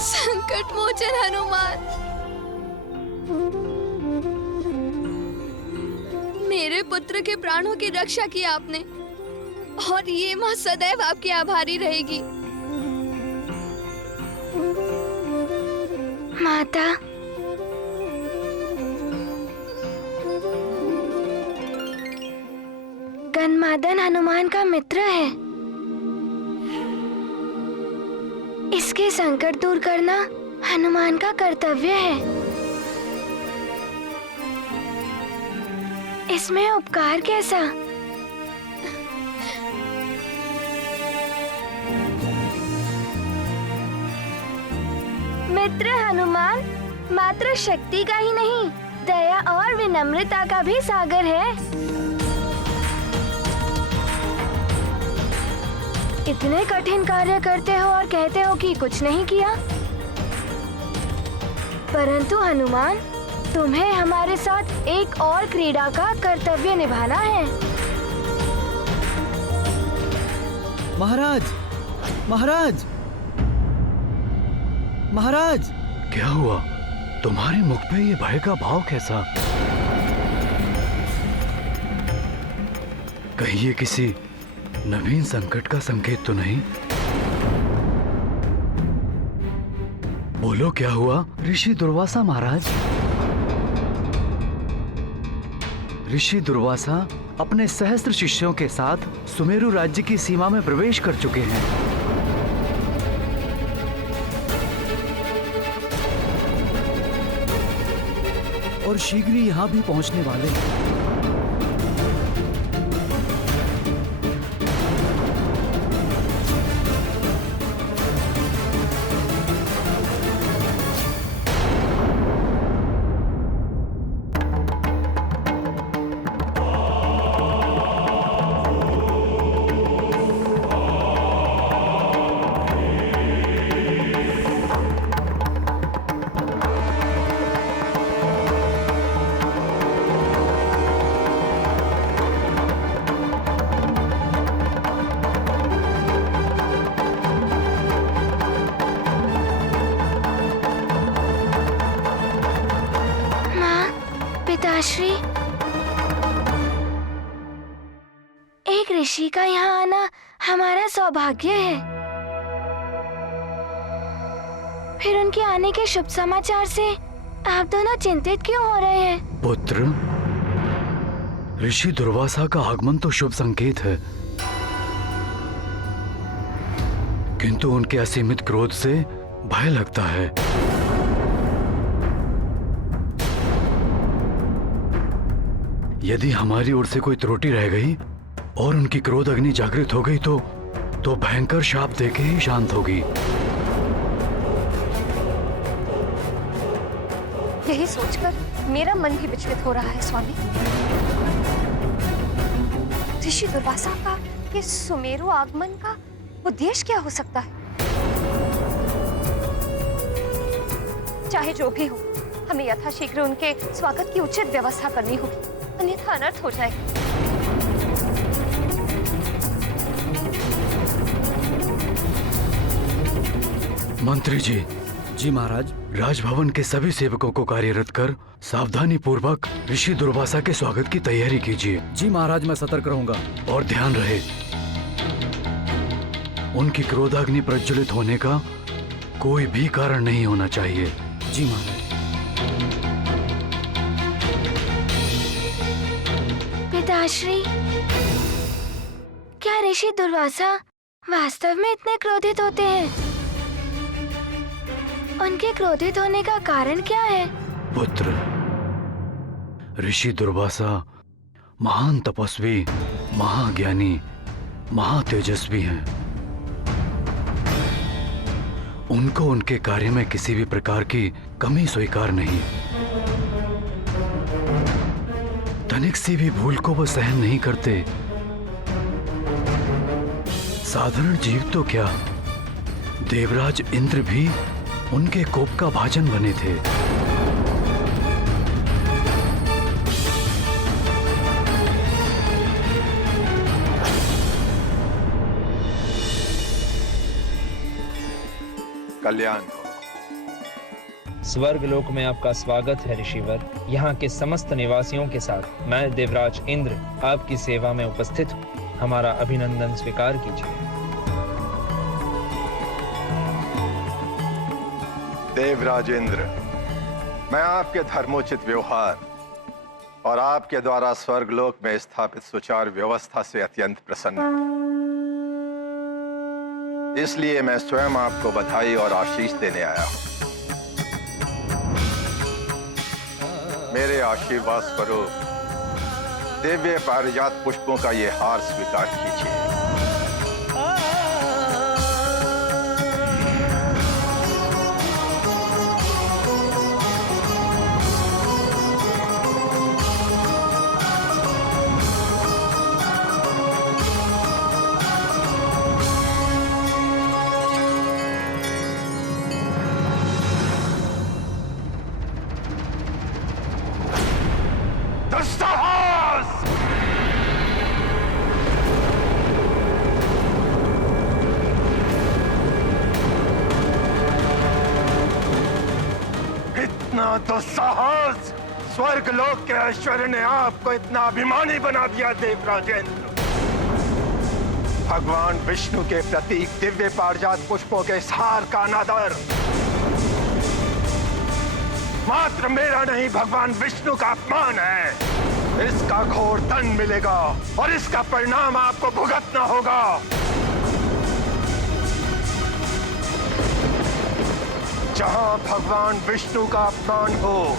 संकट मोचन हनुमान, मेरे पुत्र के प्राणों की रक्षा की आपने, और ये माँ सदैव आपकी आभारी रहेगी। माता, गन्मादन हनुमान का मित्र है। इसके संकट दूर करना हनुमान का कर्तव्य है। इसमें उपकार कैसा? मित्र हनुमान मात्र शक्ति का ही नहीं, दया और विनम्रता का भी सागर है। इतने कठिन कार्य करते हो और कहते हो कि कुछ नहीं किया। परंतु हनुमान, तुम्हें हमारे साथ एक और क्रीड़ा का कर्तव्य निभाना है। महाराज, महाराज, महाराज! क्या हुआ? तुम्हारे मुख पे ये भय का भाव कैसा? कहीं ये किसी नवीन संकट का संकेत तो नहीं? बोलो क्या हुआ? ऋषि दुर्वासा महाराज। ऋषि दुर्वासा अपने सहस्त्र शिष्यों के साथ सुमेरु राज्य की सीमा में प्रवेश कर चुके हैं। और शीघ्र ही यहाँ भी पहुँचने वाले हैं। पिताश्री, एक ऋषि का यहाँ आना हमारा सौभाग्य है। फिर उनके आने के शुभ समाचार से आप दोनों चिंतित क्यों हो रहे हैं? पुत्र, ऋषि दुर्वासा का आगमन तो शुभ संकेत है, किंतु उनके असीमित क्रोध से भय लगता है। यदि हमारी ओर से कोई त्रुटि रह गई और उनकी क्रोध अग्नि जागृत हो गई तो भयंकर शाप देके ही शांत होगी। यही सोचकर मेरा मन भी विचलित हो रहा है स्वामी। ऋषि दुर्वासा का ये सुमेरु आगमन का उद्देश्य क्या हो सकता है? चाहे जो भी हो, हमें यथाशीघ्र उनके स्वागत की उचित व्यवस्था करनी होगी, अन्यथा अनर्थ हो जाएगा। मंत्री जी। जी महाराज। राजभवन के सभी सेवकों को कार्यरत कर सावधानी पूर्वक ऋषि दुर्वासा के स्वागत की तैयारी कीजिए। जी महाराज, मैं सतर्क रहूंगा। और ध्यान रहे, उनकी क्रोधाग्नि प्रज्वलित होने का कोई भी कारण नहीं होना चाहिए। जी महाराज। पिताश्री, क्या ऋषि दुर्वासा वास्तव में इतने क्रोधित होते हैं? उनके क्रोधित होने का कारण क्या है? पुत्र, ऋषि दुर्वासा महान तपस्वी, महाज्ञानी, महातेजस्वी हैं। उनको उनके कार्य में किसी भी प्रकार की कमी स्वीकार नहीं। तनिक सी भी भूल को वो सहन नहीं करते। साधारण जीव तो क्या, देवराज इंद्र भी उनके कोप का भाजन बने थे। कल्याण हो। स्वर्ग लोक में आपका स्वागत है ऋषिवर। यहाँ के समस्त निवासियों के साथ मैं देवराज इंद्र आपकी सेवा में उपस्थित हूँ। हमारा अभिनंदन स्वीकार कीजिए। देवराज इंद्र, मैं आपके धर्मोचित व्यवहार और आपके द्वारा स्वर्गलोक में स्थापित सुचारू व्यवस्था से अत्यंत प्रसन्न हूं। इसलिए मैं स्वयं आपको बधाई और आशीष देने आया हूं। मेरे आशीर्वाद स्वरूप दिव्य पारिजात पुष्पों का ये हार स्वीकार कीजिए। तो साहस! स्वर्गलोक के ऐश्वर्य ने आपको इतना अभिमानी बना दिया देवराजेंद्र। भगवान विष्णु के प्रतीक दिव्य पारिजात पुष्पों के हार का अनादर मात्र मेरा नहीं, भगवान विष्णु का अपमान है। इसका घोर दंड मिलेगा और इसका परिणाम आपको भुगतना होगा। जहां भगवान विष्णु का अपमान हो,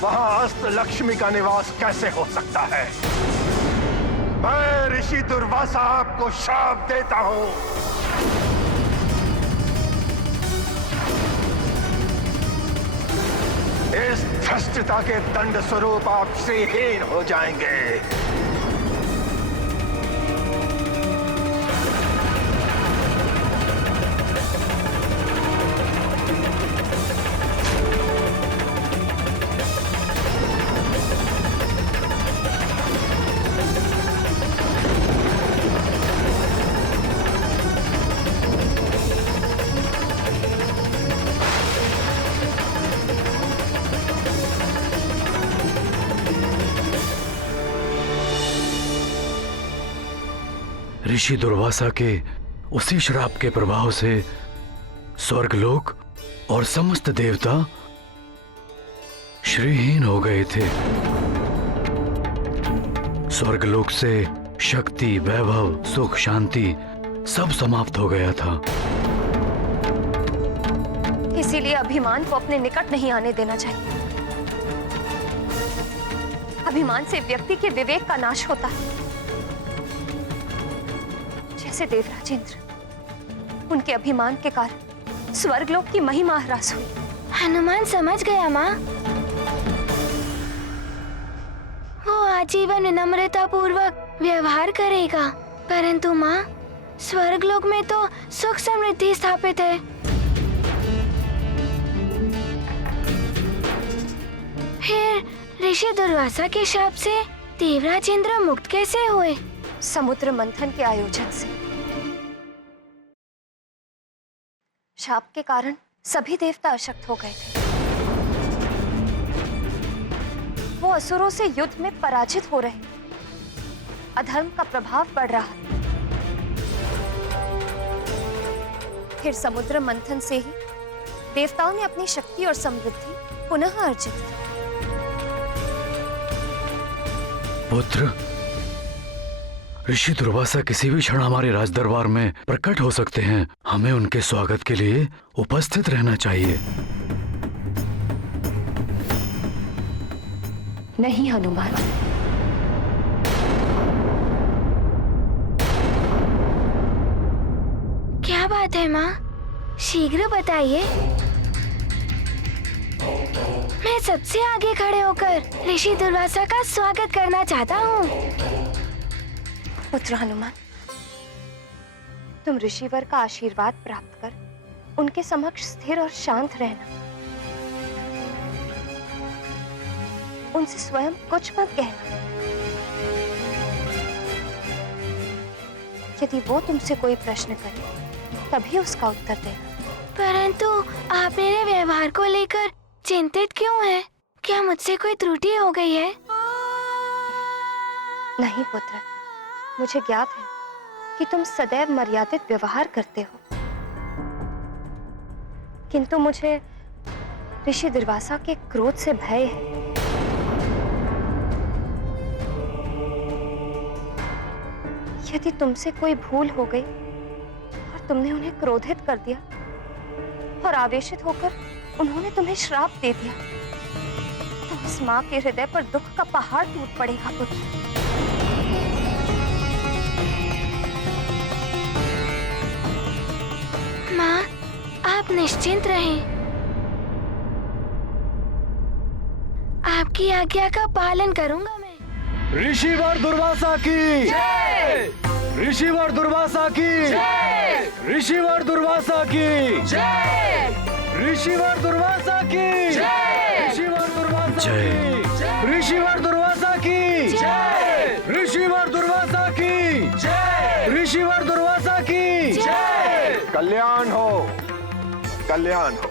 वहां अस्त लक्ष्मी का निवास कैसे हो सकता है? मैं ऋषि दुर्वासा आपको श्राप देता हूं। इस भ्रष्टता के दंड स्वरूप आप श्रीहीन हो जाएंगे। ऋषि दुर्वासा के उसी श्राप के प्रभाव से स्वर्गलोक और समस्त देवता श्रीहीन हो गए थे। स्वर्गलोक से शक्ति, वैभव, सुख, शांति सब समाप्त हो गया था। इसीलिए अभिमान को अपने निकट नहीं आने देना चाहिए। अभिमान से व्यक्ति के विवेक का नाश होता है। जैसे देवराज इंद्र, उनके अभिमान के कारण स्वर्गलोक की महिमा ह्रास हुई। हनुमान समझ गया माँ। वो आजीवन विनम्रता पूर्वक व्यवहार करेगा, परंतु माँ, स्वर्गलोक में तो सुख समृद्धि स्थापित है। फिर ऋषि दुर्वासा के शाप से देवराज इंद्र मुक्त कैसे हुए? समुद्र मंथन के आयोजन से। शाप के कारण सभी देवता अशक्त हो गए थे। वो असुरों से युद्ध में पराजित हो रहे। अधर्म का प्रभाव बढ़ रहा है। फिर समुद्र मंथन से ही देवताओं ने अपनी शक्ति और समृद्धि पुनः अर्जित की। पुत्र, ऋषि दुर्वासा किसी भी क्षण हमारे राज दरबार में प्रकट हो सकते हैं। हमें उनके स्वागत के लिए उपस्थित रहना चाहिए। नहीं हनुमान, क्या बात है माँ? शीघ्र बताइए। मैं सबसे आगे खड़े होकर ऋषि दुर्वासा का स्वागत करना चाहता हूँ। पुत्र हनुमान, तुम ऋषिवर का आशीर्वाद प्राप्त कर उनके समक्ष स्थिर और शांत रहना। उनसे स्वयं कुछ मत कहना। यदि वो तुमसे कोई प्रश्न करे, तभी उसका उत्तर देना। परंतु आप मेरे व्यवहार को लेकर चिंतित क्यों हैं? क्या मुझसे कोई त्रुटि हो गई है? नहीं पुत्र, मुझे ज्ञात है कि तुम सदैव मर्यादित व्यवहार करते हो, किंतु मुझे ऋषि दुर्वासा के क्रोध से भय है। यदि तुमसे कोई भूल हो गई और तुमने उन्हें क्रोधित कर दिया और आवेशित होकर उन्होंने तुम्हें श्राप दे दिया, तो उस माँ के हृदय पर दुख का पहाड़ टूट पड़ेगा पुत्र। माँ, आप निश्चिंत रहें। आपकी आज्ञा का पालन करूंगा मैं। ऋषिवर दुर्वासा की जय! ऋषिवर दुर्वासा की जय! ऋषिवर दुर्वासा की जय! ऋषिवर दुर्वासा की जय! ऋषिवर दुर्वासा की ऋषिवर दुर्वासा की जय! ऋषिवर दुर्वासा की जय! ऋषिवर दुर्वासा की जय! कल्याण हो, कल्याण हो।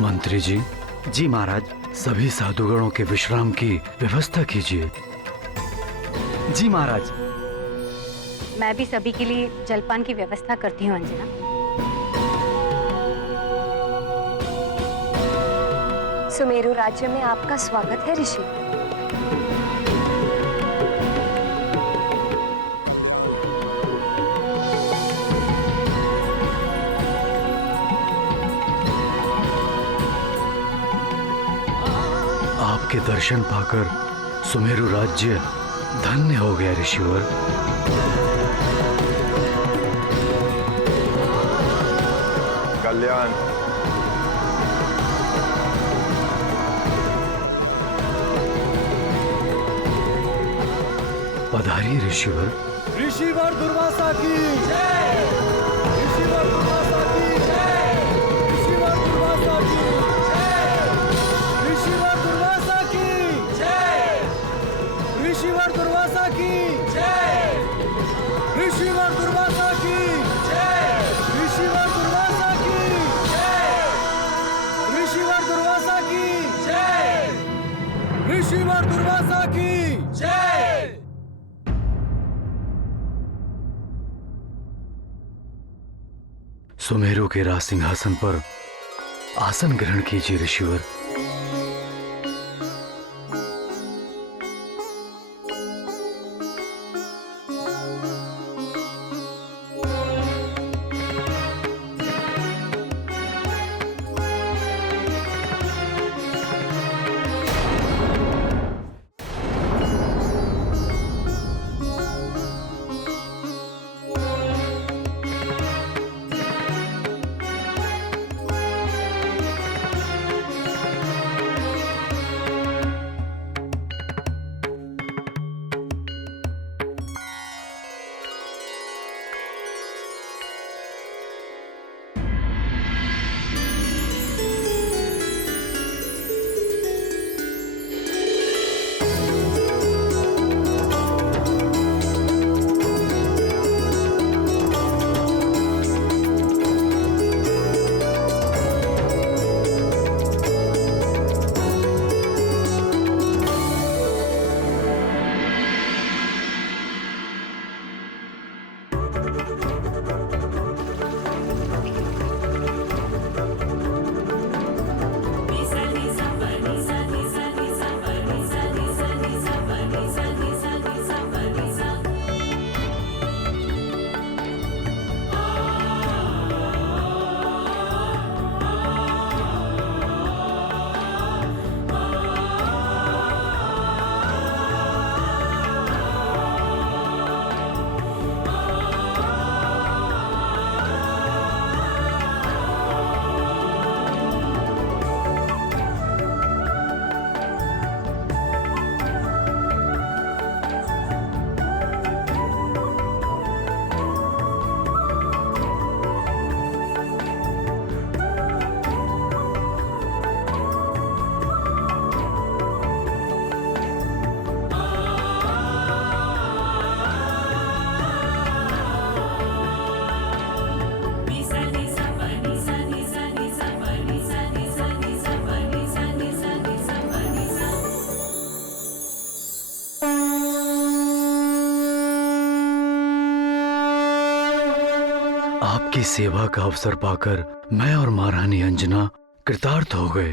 मंत्री जी, जी महाराज। सभी साधुगणों के विश्राम की व्यवस्था कीजिए। जी महाराज। मैं भी सभी के लिए जलपान की व्यवस्था करती हूँ अंजना। सुमेरु राज्य में आपका स्वागत है ऋषि। आपके दर्शन पाकर सुमेरु राज्य धन्य हो गया ऋषिवर। कल्याण। पधारिए ऋषिवर। ऋषिवर दुर्वासा की जय! ऋषिवर दुर्वासा की जय! ऋषिवर दुर्वासा की जय! ऋषिवर दुर्वासा की जय! ऋषिवर दुर्वासा की जय! ऋषिवर दुर्वासा की जय! ऋषिवर दुर्वासा की जय! ऋषिवर दुर्वासा की जय! ऋषिवर दुर्वासा की जय! सुमेरु के राज सिंहासन पर आसन ग्रहण कीजिए ऋषिवर। आपकी सेवा का अवसर पाकर मैं और महारानी अंजना कृतार्थ हो गए।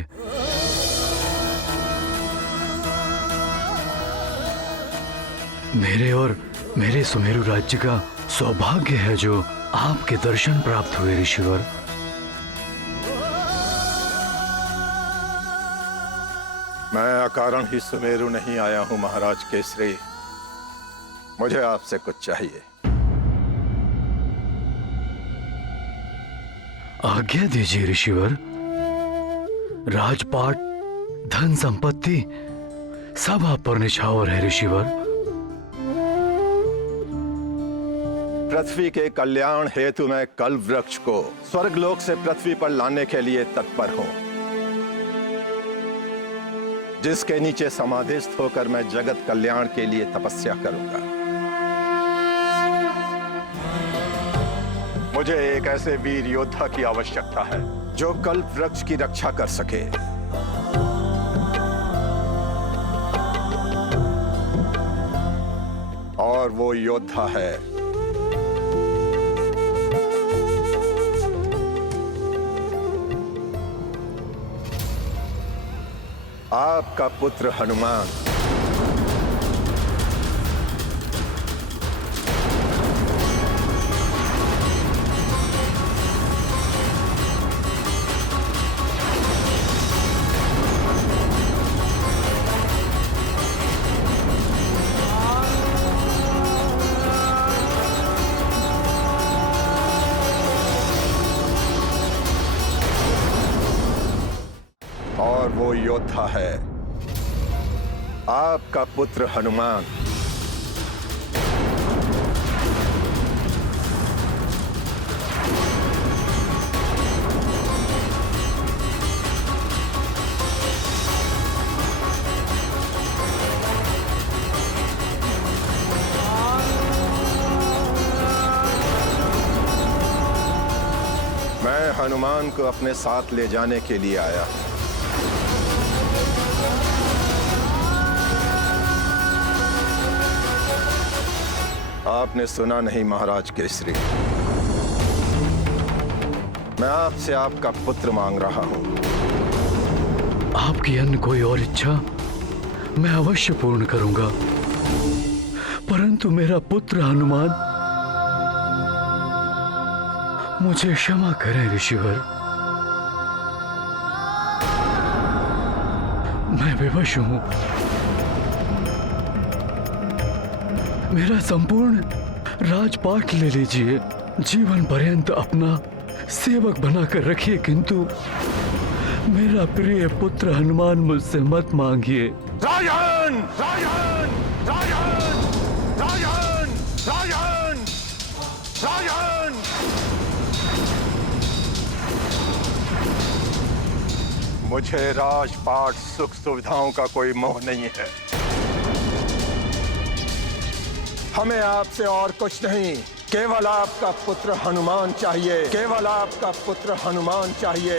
मेरे और मेरे सुमेरु राज्य का सौभाग्य है जो आपके दर्शन प्राप्त हुए ऋषिवर। मैं अकारण ही सुमेरु नहीं आया हूं महाराज केसरी। मुझे आपसे कुछ चाहिए। आज्ञा दीजिए ऋषिवर। राजपाट, धन संपत्ति सब आप पर निछावर है ऋषिवर। पृथ्वी के कल्याण हेतु मैं कल्प वृक्ष को स्वर्गलोक से पृथ्वी पर लाने के लिए तत्पर हूं, जिसके नीचे समाधिस्थ होकर मैं जगत कल्याण के लिए तपस्या करूंगा। मुझे एक ऐसे वीर योद्धा की आवश्यकता है जो कल्प वृक्ष की रक्षा कर सके। और वो योद्धा है आपका पुत्र हनुमान। और वो योद्धा है आपका पुत्र हनुमान। मैं हनुमान को अपने साथ ले जाने के लिए आया हूं। आपने सुना नहीं महाराज केसरी, मैं आपसे आपका पुत्र मांग रहा हूं। आपकी अन्य कोई और इच्छा मैं अवश्य पूर्ण करूंगा, परंतु मेरा पुत्र हनुमान, मुझे क्षमा करें ऋषिवर। मैं विवश हूं। मेरा संपूर्ण राजपाट ले लीजिए, जीवन पर्यंत अपना सेवक बनाकर रखिए, किंतु मेरा प्रिय पुत्र हनुमान मुझसे मत मांगिए। राजन! राजन! राजन! राजन! राजन! राजन! मुझे राजपाट सुख सुविधाओं का कोई मोह नहीं है। हमें आपसे और कुछ नहीं, केवल आपका पुत्र हनुमान चाहिए। केवल आपका पुत्र हनुमान चाहिए।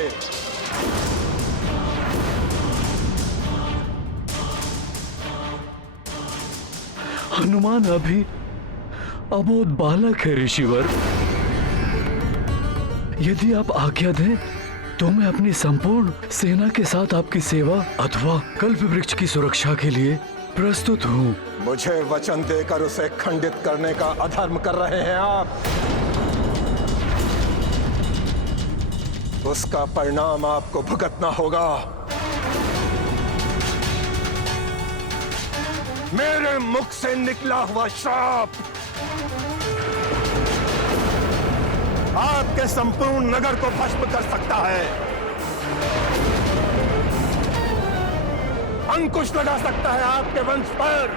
हनुमान अभी अबोध बालक है ऋषिवर। यदि आप आज्ञा दें तो मैं अपनी संपूर्ण सेना के साथ आपकी सेवा अथवा कल्प वृक्ष की सुरक्षा के लिए प्रस्तुत हूँ। मुझे वचन देकर उसे खंडित करने का अधर्म कर रहे हैं आप। उसका परिणाम आपको भुगतना होगा। मेरे मुख से निकला हुआ श्राप आपके संपूर्ण नगर को भस्म कर सकता है, अंकुश लगा सकता है आपके वंश पर।